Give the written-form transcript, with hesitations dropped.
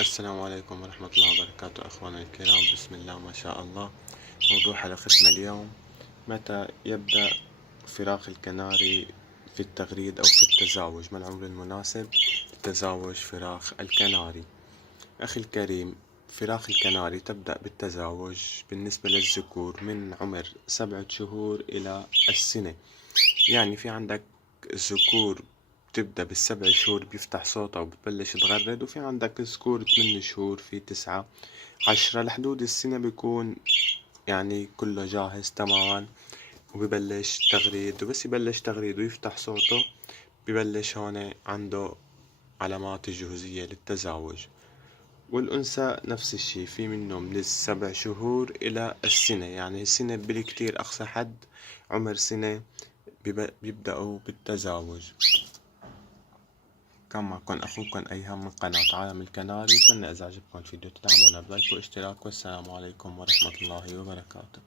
السلام عليكم ورحمة الله وبركاته أخواني الكرام، بسم الله ما شاء الله. موضوع حلقتنا اليوم: متى يبدأ فراخ الكناري في التغريد أو في التزاوج؟ ما العمر المناسب لتزاوج فراخ الكناري؟ أخي الكريم، فراخ الكناري تبدأ بالتزاوج بالنسبة للذكور من عمر 7 شهور إلى السنة. يعني في عندك الذكور بتبدأ بال7 شهور بيفتح صوتها وبتبلش تغرد، وفي عندك ذكور 8 شهور، في 9 10 لحدود السنة بيكون يعني كله جاهز تماما وببلش تغريد. وبس يبلش تغريد ويفتح صوته ببلش هون عنده علامات الجهوزية للتزاوج. والأنثى نفس الشي، في منه من ال7 شهور إلى السنة، يعني السنة بالكتير أقصى حد عمر سنة بيبدأوا بالتزاوج. كان معكم أخوكم أيهم من قناة عالم الكناري. أتمنى إذا عجبكم الفيديو تدعمونا بلايك واشتراك، والسلام عليكم ورحمة الله وبركاته.